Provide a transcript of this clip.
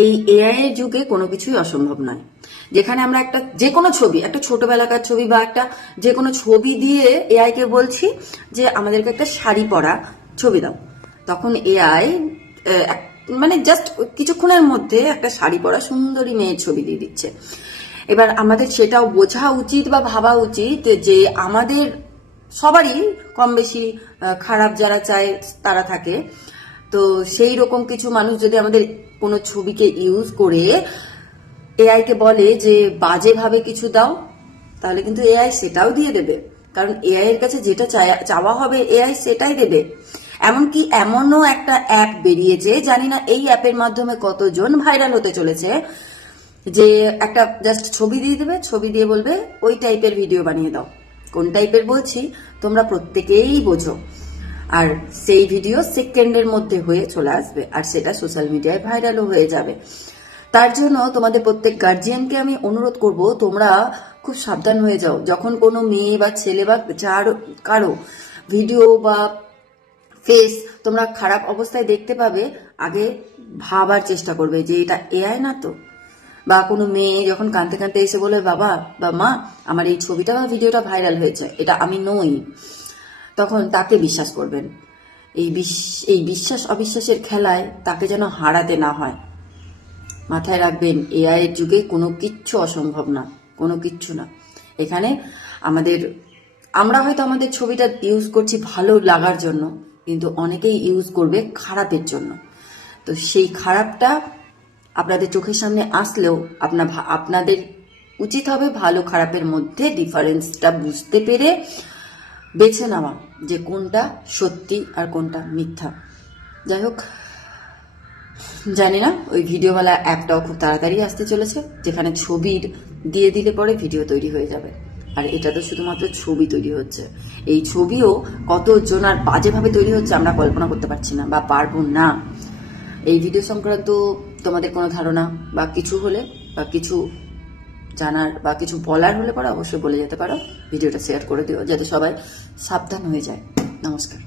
এই এআই এর যুগে কোনো কিছুই অসম্ভব নয়। যেখানে আমরা একটা যে কোনো ছবি, একটা ছোটবেলাকার ছবি বা একটা যে কোনো ছবি দিয়ে এআই কে বলছি যে আমাদেরকে একটা শাড়ি পরা ছবি দাও, তখন এআই মানে জাস্ট কিছুক্ষণের মধ্যে একটা শাড়ি পরা সুন্দরী মেয়ের ছবি দিয়ে দিচ্ছে। এবার আমাদের সেটাও বোঝা উচিত বা ভাবা উচিত যে আমাদের সবারই কম বেশি খারাপ যারা চায় তারা থাকে। তো সেই রকম কিছু মানুষ যদি আমাদের কোনো ছবিকে ইউজ করে এআই কে বলে যে বাজেভাবে কিছু দাও, তাহলে কিন্তু এআই সেটাও দিয়ে দেবে। কারণ এআই এর কাছে যেটা চাওয়া হবে এআই সেটাই দেবে। এমনকি এমনও একটা অ্যাপ বেরিয়েছে, জানি না এই অ্যাপের মাধ্যমে কতজন ভাইরাল হতে চলেছে, যে একটা জাস্ট ছবি দিয়ে দেবে, ছবি দিয়ে বলবে ওই টাইপের ভিডিও বানিয়ে দাও। কোন টাইপের বলছি তোমরা প্রত্যেকেই বোঝো। আর সেই ভিডিও সেকেন্ডের মধ্যে হয়ে চলে আসবে, আর সেটা সোশ্যাল মিডিয়ায় ভাইরালও হয়ে যাবে। তার জন্য তোমাদের প্রত্যেক গার্জিয়ানকে আমি অনুরোধ করব, তোমরা খুব সাবধান হয়ে যাও। যখন কোনো মেয়ে বা ছেলে বা যার কারো ভিডিও বা ফেস তোমরা খারাপ অবস্থায় দেখতে পাবে, আগে ভাবার চেষ্টা করবে যে এটা এআই না তো। বা কোনো মেয়ে যখন কাঁদতে কাঁদতে এসে বলে বাবা বা মা আমার এই ছবিটা বা ভিডিওটা ভাইরাল হয়েছে, এটা আমি নই, তখন তাকে বিশ্বাস করবেন। এই বিশ্বাস অবিশ্বাসের খেলায় তাকে যেন হারাতে না হয়। মাথায় রাখবেন, এআই এর যুগে কোনো কিচ্ছু অসম্ভব না, কোনো কিচ্ছু না। এখানে আমরা হয়তো আমাদের ছবিটা ইউজ করছি ভালো লাগার জন্য, কিন্তু অনেকেই ইউজ করবে খারাপের জন্য। তো সেই খারাপটা আপনাদের চোখের সামনে আসলেও আপনাদের উচিত হবে ভালো খারাপের মধ্যে ডিফারেন্সটা বুঝতে পেরে বেছে নেওয়া, যে কোনটা সত্যি আর কোনটা মিথ্যা। যাই হোক, জানি না ওই ভিডিওওয়ালা অ্যাপটাও খুব তাড়াতাড়ি আসতে চলেছে, যেখানে ছবির দিয়ে দিলে পরে ভিডিও তৈরি হয়ে যাবে। আর এটা তো শুধুমাত্র ছবি তৈরি হচ্ছে, এই ছবিও কতজন আর বাজেভাবে তৈরি হচ্ছে আমরা কল্পনা করতে পারছি না বা পারবো না। এই ভিডিও সংক্রান্ত তোমাদের কোনো ধারণা বা কিছু হলে বা কিছু জানার বা কিছু বলার হলে পরে অবশ্যই বলে যেতে পারো। ভিডিওটা শেয়ার করে দিও যাতে সবাই সাবধান হয়ে যায়। নমস্কার।